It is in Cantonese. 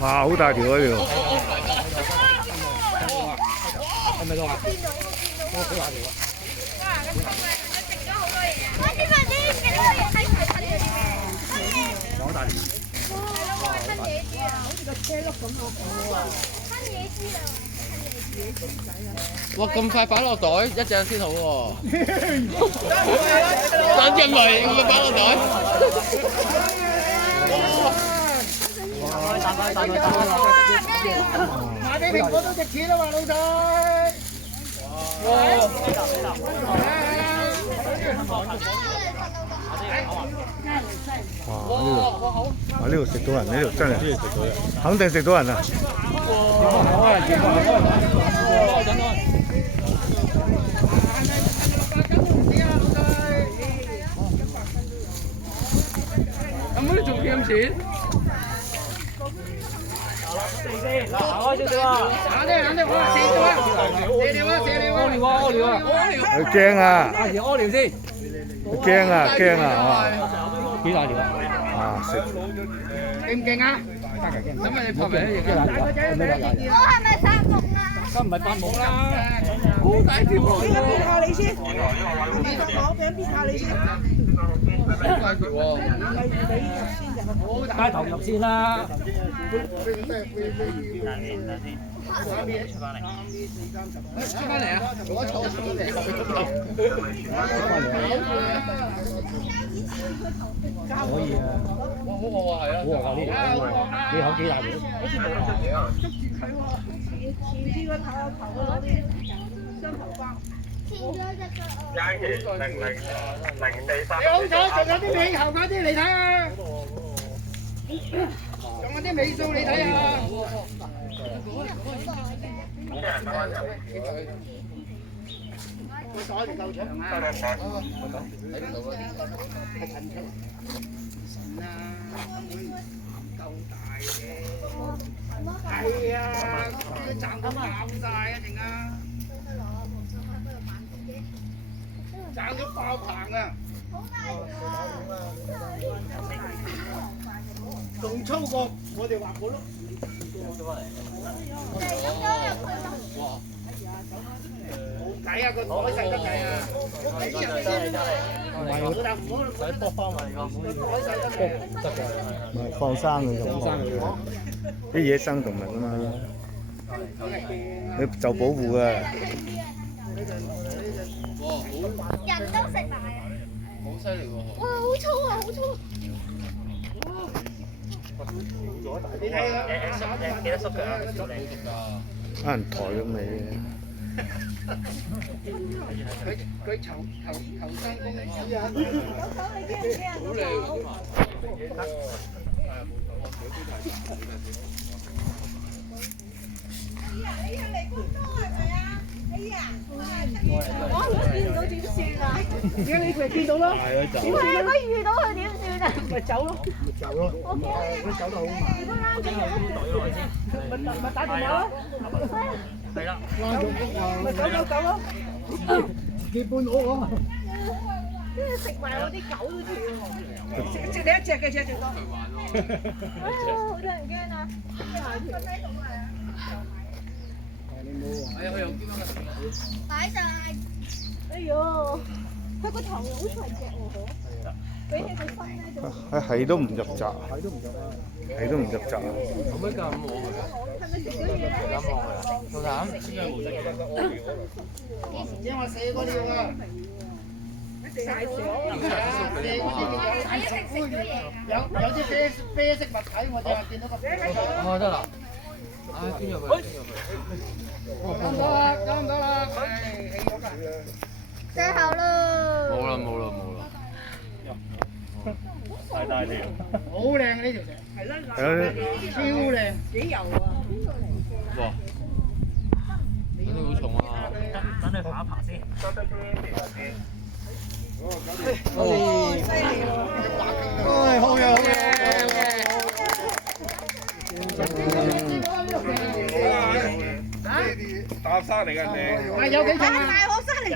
哇！好大條啊條！係咪多啊？好大條啊！哇！咁重啊！我食咗好多嘢啊！快啲快啲，食多嘢睇佢吞咗啲咩？好大條！係咯，我係吞野豬啊！好似個車轆咁啊！吞野豬啊！哇！咁快擺落袋，一隻先好喎。兩隻咪咁擺落袋。買俾蘋果都值錢啊嘛，老細。哇！呢度食到人，呢度真係肯定食到人啊！咁你仲幾錢？嗱，行開少少啊！行啲，我話射尿啊！屙尿啊！佢驚啊！阿爺屙尿先。驚啊！驚啊！幾大條啊？啊！食勁唔勁啊？咁咪你拍埋一隻幾大條啊？我係咪殺木啊？梗唔係發夢啦！好大條喎！邊下你先，呢個講嘅邊下你先，好大條喎！帶頭入先啦！出翻嚟啊！我坐出嚟。可以啊！哇！係啊！好啊！呢口幾大條？前邊個頭有頭嘅攞啲雙頭包。你好彩，仲有啲尾後嗰啲嚟睇下，仲有啲尾數你睇下。個袋唔夠長啊！神啊！夠大嘅。係啊，啲站都咬晒啊，陣間。賺咗爆棚啊！仲粗過我哋畫嗰碌。哇！冇計啊，個袋細得計啊！使搏翻埋㗎，得㗎。咪放生嘅就啲野生動物啊嘛，你就保護啊！人都食埋啊！好犀利喎！哇，好粗啊，好粗！你睇下，幾多縮腳啊？啱人抬咁你。佢求生公司啊！好靚啊！我見唔到點算啊？而家你咪見到咯。係啊，就如果遇到佢點算啊？咪走咯。走咯，佢走得好慢。咪打電話咯。係啦。咪走咯。自己搬屋啊！跟住食埋我啲狗都住喎。食你一隻嘅啫，最多。好得人驚啊！哎呀，佢又見到啦！擺晒。哎呦，佢個頭好細隻喎，比起佢身咧就。係都唔入閘，係都唔入閘。咁樣咁我係咪食咗嘢咧？老譚，因為寫嗰啲啊，大條。有啲啡色物體，我淨係見到個。哦得啦，唉，捐入去，捐入去。得唔得啦？得唔得啦？唉，起咗㗎。最後咯。冇啦。太大條。好靚啊！呢條蛇。係啦，超靚。幾油啊？哇！嗰啲好重啊！等你爬一爬先。哦，犀利喎！唉，好嘢，好嘢。搭山嚟㗎你。有幾重啊？大學生嚟。